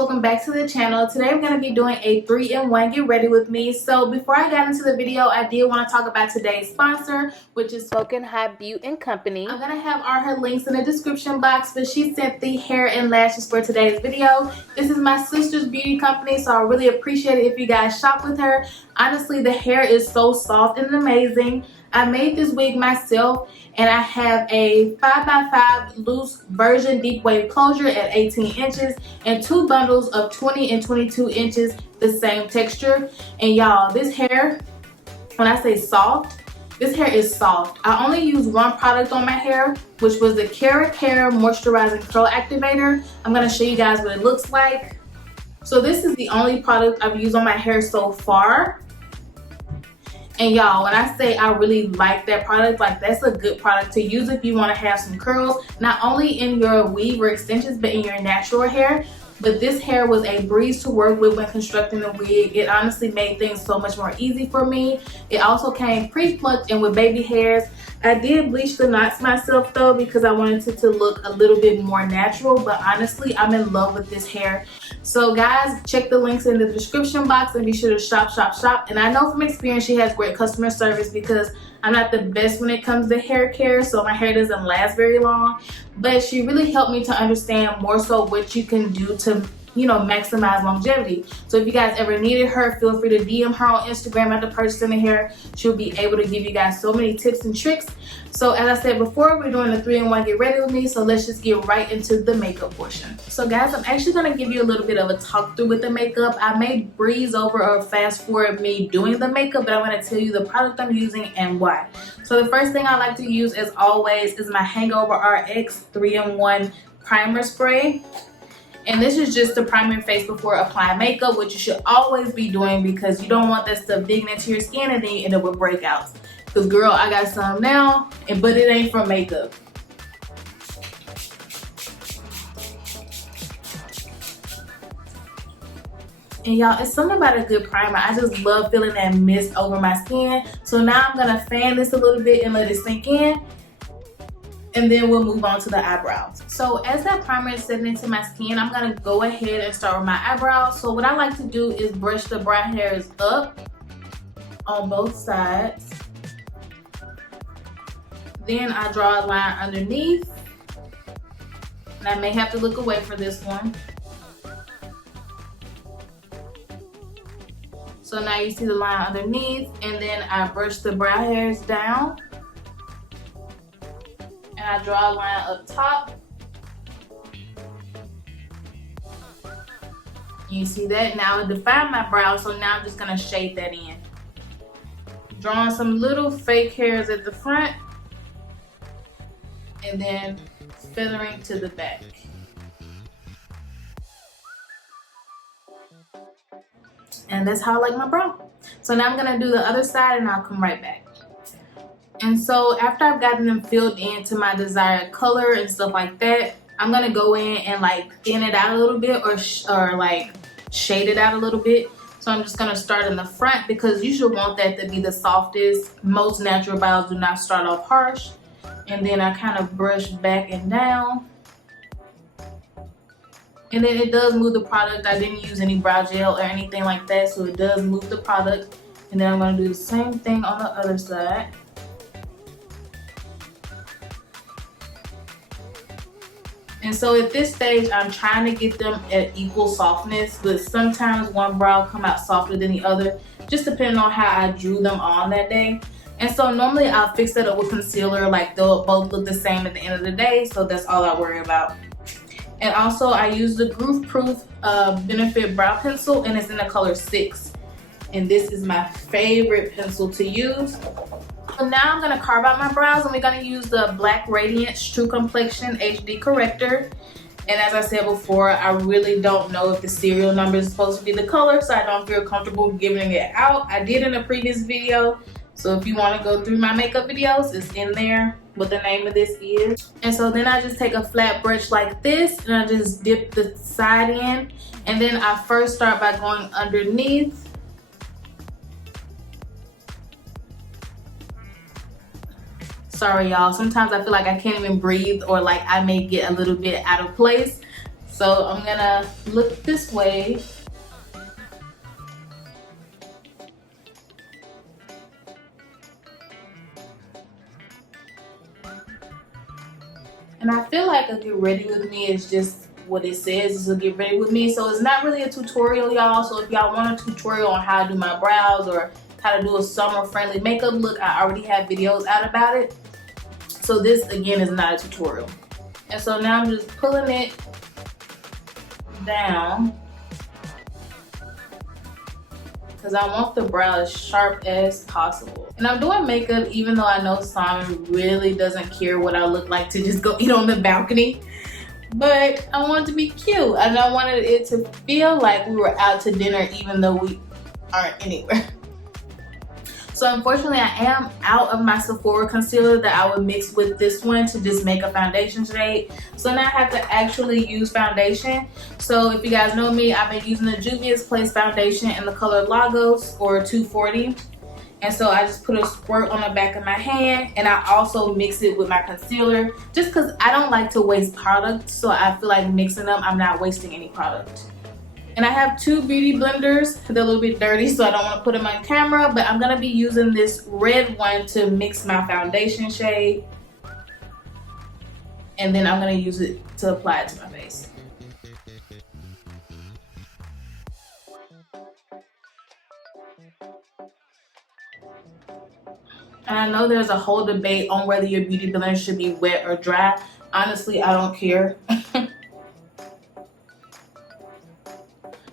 welcome back to the channel. Today I'm going to be doing a 3-in-1 get ready with me. So before I got into the video, I did want to talk about today's sponsor, which is Smoking Hot Beauty and Company. I'm going to have all her links in the description box, but she sent the hair and lashes for today's video. This is my sister's beauty company, so I really appreciate it if you guys shop with her. Honestly, the hair is so soft and amazing. I made this wig myself, and I have a 5x5 loose version deep wave closure at 18 inches and 2 bundles of 20 and 22 inches, the same texture. And y'all, this hair, when I say soft, this hair is soft. I only used one product on my hair, which was the Corrector Moisturizing Curl Activator. I'm going to show you guys what it looks like. So this is the only product I've used on my hair so far. And y'all, when I say I really like that product, like that's a good product to use if you want to have some curls, not only in your weave or extensions, but in your natural hair. But this hair was a breeze to work with when constructing the wig. It honestly made things so much more easy for me. It also came pre-plucked and with baby hairs. I did bleach the knots myself though, because I wanted it to look a little bit more natural, but honestly, I'm in love with this hair. So guys, check the links in the description box and be sure to shop. And I know from experience she has great customer service, because I'm not the best when it comes to hair care, so my hair doesn't last very long. But she really helped me to understand more so what you can do to, you know, maximize longevity. So if you guys ever needed her, feel free to DM her on Instagram after purchasing the hair. She'll be able to give you guys so many tips and tricks. So as I said before, we're doing a 3-in-1 get ready with me, so let's just get right into the makeup portion. So guys, I'm actually going to give you a little bit of a talk through with the makeup. I may breeze over or fast forward me doing the makeup, but I'm going to tell you the product I'm using and why. So the first thing I like to use, as always, is my Hangover RX 3-in-1 primer spray. And this is just to prime your face before applying makeup, which you should always be doing, because you don't want that stuff digging into your skin and then you end up with breakouts. Because girl, I got some now, but it ain't from makeup. And y'all, it's something about a good primer. I just love feeling that mist over my skin. So now I'm gonna fan this a little bit and let it sink in. And then we'll move on to the eyebrows. So as that primer is setting into my skin, I'm gonna go ahead and start with my eyebrows. So what I like to do is brush the brow hairs up on both sides. Then I draw a line underneath. And I may have to look away for this one. So now you see the line underneath, and then I brush the brow hairs down. And I draw a line up top. You see that? Now I define my brow, so now I'm just gonna shade that in. Drawing some little fake hairs at the front, and then feathering to the back. And that's how I like my brow. So now I'm gonna do the other side and I'll come right back. And so after I've gotten them filled into my desired color and stuff like that, I'm gonna go in and like thin it out a little bit, or like shade it out a little bit. So I'm just gonna start in the front, because you should want that to be the softest. Most natural brows do not start off harsh. And then I kind of brush back and down. And then it does move the product. I didn't use any brow gel or anything like that, so it does move the product. And then I'm gonna do the same thing on the other side. And so at this stage, I'm trying to get them at equal softness, but sometimes one brow come out softer than the other, just depending on how I drew them on that day. And so normally I'll fix that up with concealer, like they'll both look the same at the end of the day, so that's all I worry about. And also I use the Groove Proof Benefit Brow Pencil, and it's in the color 6. And this is my favorite pencil to use. So now I'm gonna carve out my brows, and we're gonna use the Black Radiance True Complexion HD Corrector. And as I said before, I really don't know if the serial number is supposed to be the color, so I don't feel comfortable giving it out. I did in a previous video. So if you want to go through my makeup videos, it's in there what the name of this is. And so then I just take a flat brush like this, and I just dip the side in. And then I first start by going underneath. Sorry y'all, sometimes I feel like I can't even breathe, or like I may get a little bit out of place. So I'm gonna look this way. And I feel like a get ready with me is just what it says, is a get ready with me. So it's not really a tutorial, y'all. So if y'all want a tutorial on how to do my brows or how to do a summer friendly makeup look, I already have videos out about it. So this again is not a tutorial. And so now I'm just pulling it down because I want the brow as sharp as possible. And I'm doing makeup even though I know Simon really doesn't care what I look like to just go eat on the balcony. But I wanted to be cute and I wanted it to feel like we were out to dinner even though we aren't anywhere. So unfortunately I am out of my Sephora concealer that I would mix with this one to just make a foundation shade. So now I have to actually use foundation. So if you guys know me, I've been using the Juvia's Place foundation in the color Lagos or 240. And so I just put a squirt on the back of my hand and I also mix it with my concealer just because I don't like to waste product. So I feel like mixing them, I'm not wasting any product. And I have two beauty blenders. They're a little bit dirty, so I don't want to put them on camera, but I'm going to be using this red one to mix my foundation shade. And then I'm going to use it to apply it to my face. And I know there's a whole debate on whether your beauty blender should be wet or dry. Honestly, I don't care.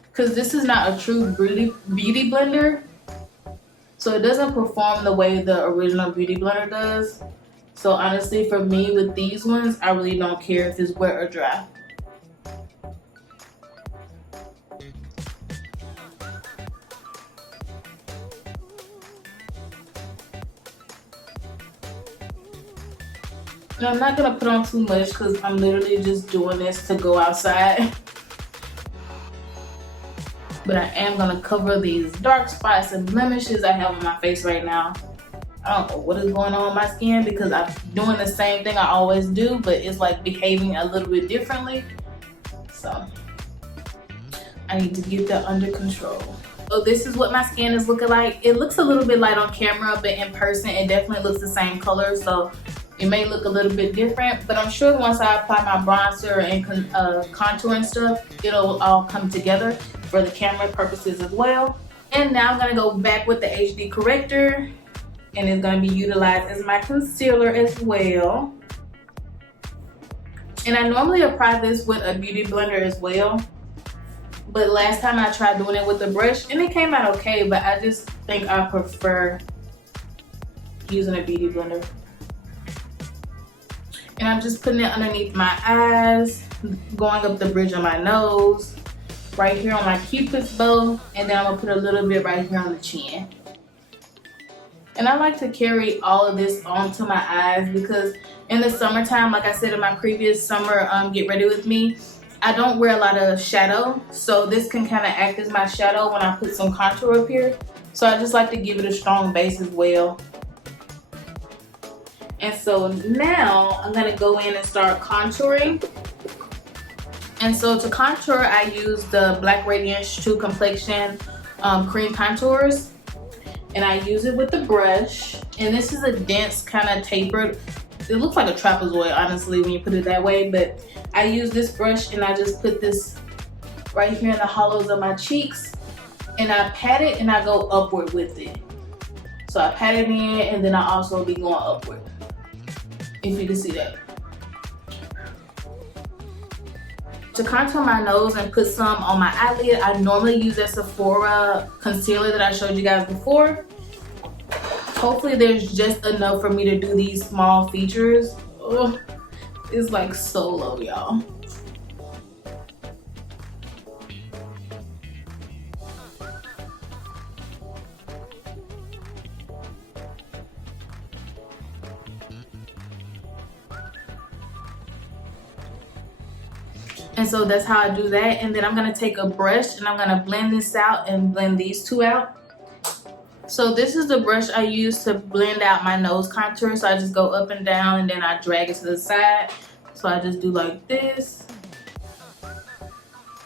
Because this is not a true beauty blender. So it doesn't perform the way the original beauty blender does. So honestly, for me with these ones, I really don't care if it's wet or dry. And I'm not gonna put on too much because I'm literally just doing this to go outside. But I am gonna cover these dark spots and blemishes I have on my face right now. I don't know what is going on with my skin because I'm doing the same thing I always do, but it's like behaving a little bit differently. So I need to get that under control. So this is what my skin is looking like. It looks a little bit light on camera, but in person it definitely looks the same color. So it may look a little bit different, but I'm sure once I apply my bronzer and contour and stuff, it'll all come together for the camera purposes as well. And now I'm gonna go back with the HD corrector and it's gonna be utilized as my concealer as well. And I normally apply this with a beauty blender as well, but last time I tried doing it with a brush and it came out okay, but I just think I prefer using a beauty blender. And I'm just putting it underneath my eyes, going up the bridge of my nose, right here on my cupid's bow, and then I'm gonna put a little bit right here on the chin. And I like to carry all of this onto my eyes because in the summertime, like I said in my previous summer get ready with me, I don't wear a lot of shadow, so this can kind of act as my shadow when I put some contour up here. So I just like to give it a strong base as well. And so now I'm gonna go in and start contouring. And so to contour, I use the Black Radiance True Complexion cream contours. And I use it with the brush. And this is a dense kind of tapered. It looks like a trapezoid, honestly, when you put it that way. But I use this brush and I just put this right here in the hollows of my cheeks. And I pat it and I go upward with it. So I pat it in and then I also be going upward. If you can see that. To contour my nose and put some on my eyelid, I normally use that Sephora concealer that I showed you guys before. Hopefully there's just enough for me to do these small features. Ugh, it's like so low, y'all. And so that's how I do that. And then I'm gonna take a brush and I'm gonna blend this out and blend these two out. So this is the brush I use to blend out my nose contour. So I just go up and down and then I drag it to the side. So I just do like this.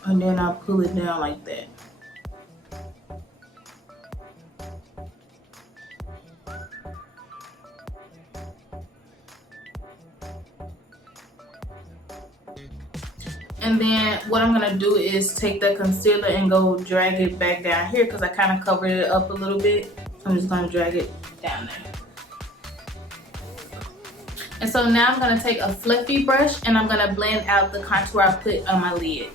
And then I'll pull it down like that. And then what I'm gonna do is take the concealer and go drag it back down here because I kind of covered it up a little bit. I'm just gonna drag it down there. And so now I'm gonna take a fluffy brush and I'm gonna blend out the contour I put on my lid.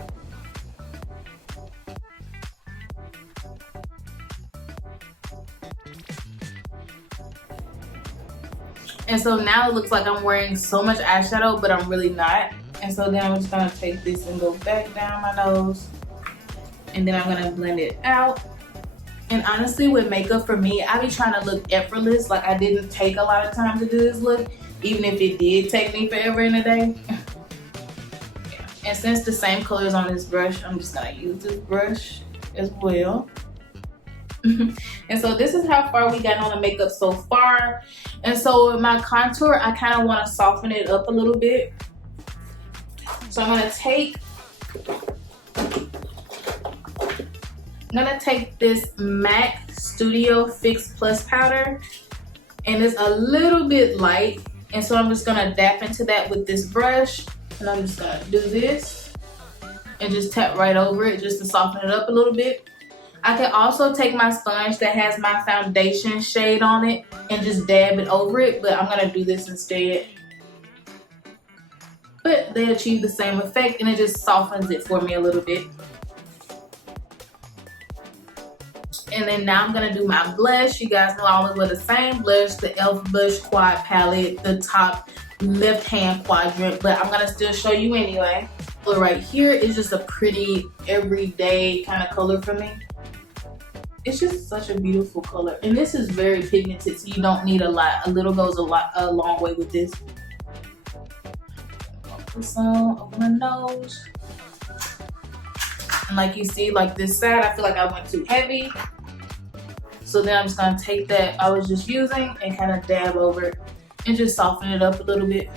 And so now it looks like I'm wearing so much eyeshadow, but I'm really not. And so then I'm just gonna take this and go back down my nose. And then I'm gonna blend it out. And honestly, with makeup for me, I be trying to look effortless. Like I didn't take a lot of time to do this look, even if it did take me forever in a day. Yeah. And since the same color is on this brush, I'm just gonna use this brush as well. And so this is how far we got on the makeup so far. And so with my contour, I kind of want to soften it up a little bit. So I'm gonna take this MAC Studio Fix Plus powder, and it's a little bit light. And so I'm just gonna dab into that with this brush, and I'm just gonna do this and just tap right over it just to soften it up a little bit. I can also take my sponge that has my foundation shade on it and just dab it over it, but I'm gonna do this instead. But they achieve the same effect and it just softens it for me a little bit. And then now I'm gonna do my blush. You guys know I always wear the same blush, the e.l.f. Blush Quad Palette, the top left hand quadrant, but I'm gonna still show you anyway. So right here is just a pretty everyday kind of color for me. It's just such a beautiful color, and this is very pigmented, so you don't need a lot. A little goes a long way with this. Put some over my nose, and like you see, like this side, I feel like I went too heavy. So then I'm just gonna take that I was just using and kind of dab over it and just soften it up a little bit.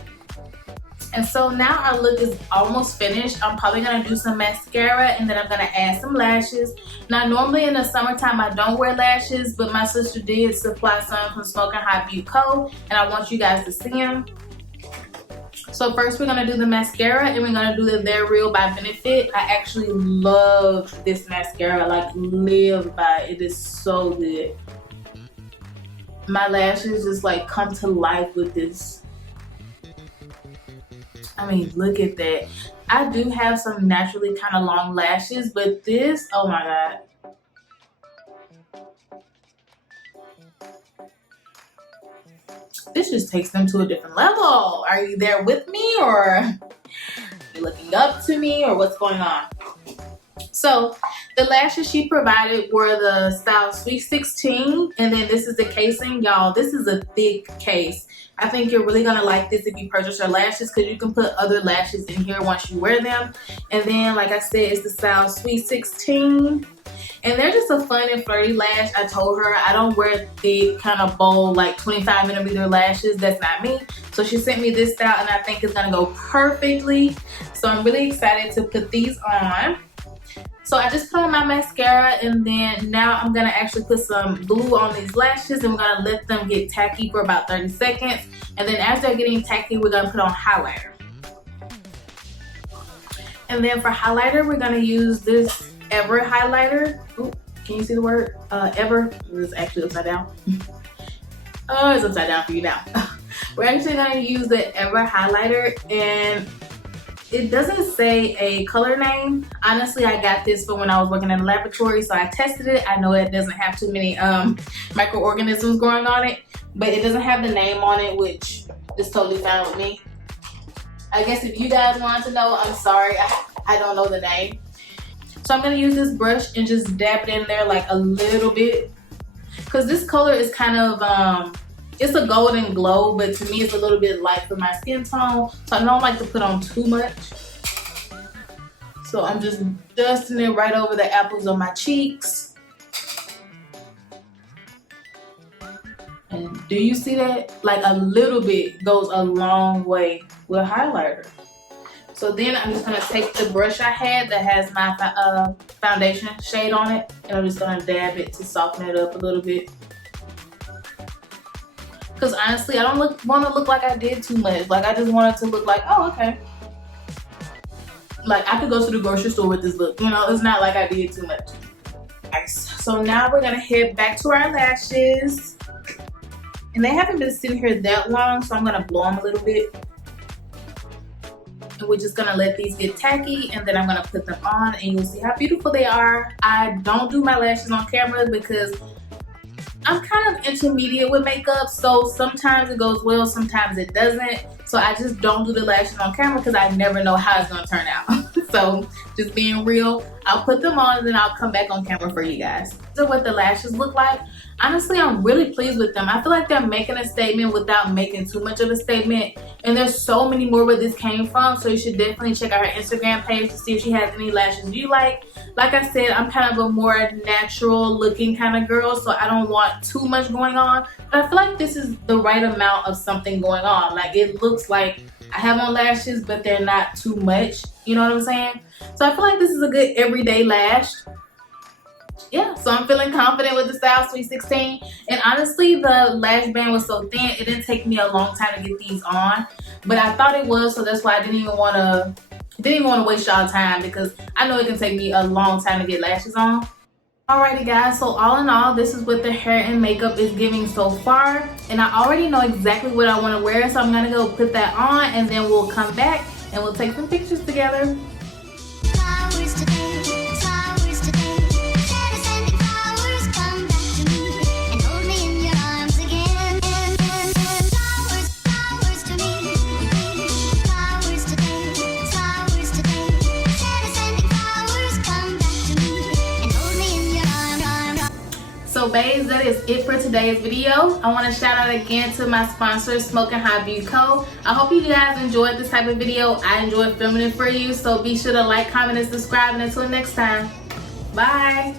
And so now our look is almost finished. I'm probably gonna do some mascara and then I'm gonna add some lashes. Now normally in the summertime I don't wear lashes, but my sister did supply some from Smoking Hot Beauty Co. And I want you guys to see them. So first we're gonna do the mascara and we're gonna do the They're Real by Benefit. I actually love this mascara, like live by it. It is so good. My lashes just like come to life with this. I mean, look at that. I do have some naturally kind of long lashes, but this, oh my God. This just takes them to a different level. Are you there with me, or are you looking up to me, or what's going on? So the lashes she provided were the style Sweet 16, and then this is the casing. Y'all, this is a thick case. I think you're really gonna like this if you purchase your lashes, because you can put other lashes in here once you wear them. And then, like I said, it's the style Sweet 16. And they're just a fun and flirty lash. I told her I don't wear thick, kind of bold, like 25mm lashes. That's not me. So she sent me this style, and I think it's gonna go perfectly. So I'm really excited to put these on. So I just put on my mascara, and then now I'm gonna actually put some glue on these lashes, and we're gonna let them get tacky for about 30 seconds. And then as they're getting tacky, we're gonna put on highlighter. And then for highlighter, we're gonna use this Ember Highlighter. Ooh, can you see the word? Ember. It's actually upside down. Oh, it's upside down for you now. We're actually gonna use the Ember Highlighter, and it doesn't say a color name. Honestly, I got this for when I was working in the laboratory, so I tested it. I know it doesn't have too many microorganisms growing on it, but it doesn't have the name on it, which is totally fine with me. I guess if you guys want to know, I'm sorry, I don't know the name. So I'm gonna use this brush and just dab it in there like a little bit, because this color is kind of, it's a golden glow, but to me it's a little bit light for my skin tone, so I don't like to put on too much. So I'm just dusting it right over the apples of my cheeks. And do you see that? Like a little bit goes a long way with highlighter. So then I'm just gonna take the brush I had that has my foundation shade on it, and I'm just gonna dab it to soften it up a little bit. Because honestly, I don't want to look like I did too much. Like, I just want it to look like, oh, okay. Like, I could go to the grocery store with this look. You know, it's not like I did too much. Nice. So now we're gonna head back to our lashes. And they haven't been sitting here that long, so I'm gonna blow them a little bit. And we're just gonna let these get tacky, and then I'm gonna put them on, and you'll see how beautiful they are. I don't do my lashes on camera because I'm kind of intermediate with makeup, so sometimes it goes well, sometimes it doesn't. So I just don't do the lashes on camera because I never know how it's gonna turn out. So just being real, I'll put them on and then I'll come back on camera for you guys. So what the lashes look like, honestly, I'm really pleased with them. I feel like they're making a statement without making too much of a statement. And there's so many more where this came from, so you should definitely check out her Instagram page to see if she has any lashes you like. Like I said, I'm kind of a more natural looking kind of girl, so I don't want too much going on. But I feel like this is the right amount of something going on. Like, it looks like I have on lashes, but they're not too much. You know what I'm saying? So I feel like this is a good everyday lash. Yeah, so I'm feeling confident with the Style Sweet 16. And honestly, the lash band was so thin, it didn't take me a long time to get these on. But I thought it was, so that's why I didn't even want to waste y'all time, because I know it can take me a long time to get lashes on. Alrighty guys, so all in all, this is what the hair and makeup is giving so far. And I already know exactly what I want to wear, so I'm going to go put that on, and then we'll come back and we'll take some pictures together. So babes, that is it for today's video. I want to shout out again to my sponsor, Smoking Hot Beauty Co. I hope you guys enjoyed this type of video. I enjoyed filming it for you. So be sure to like, comment, and subscribe. And until next time, bye.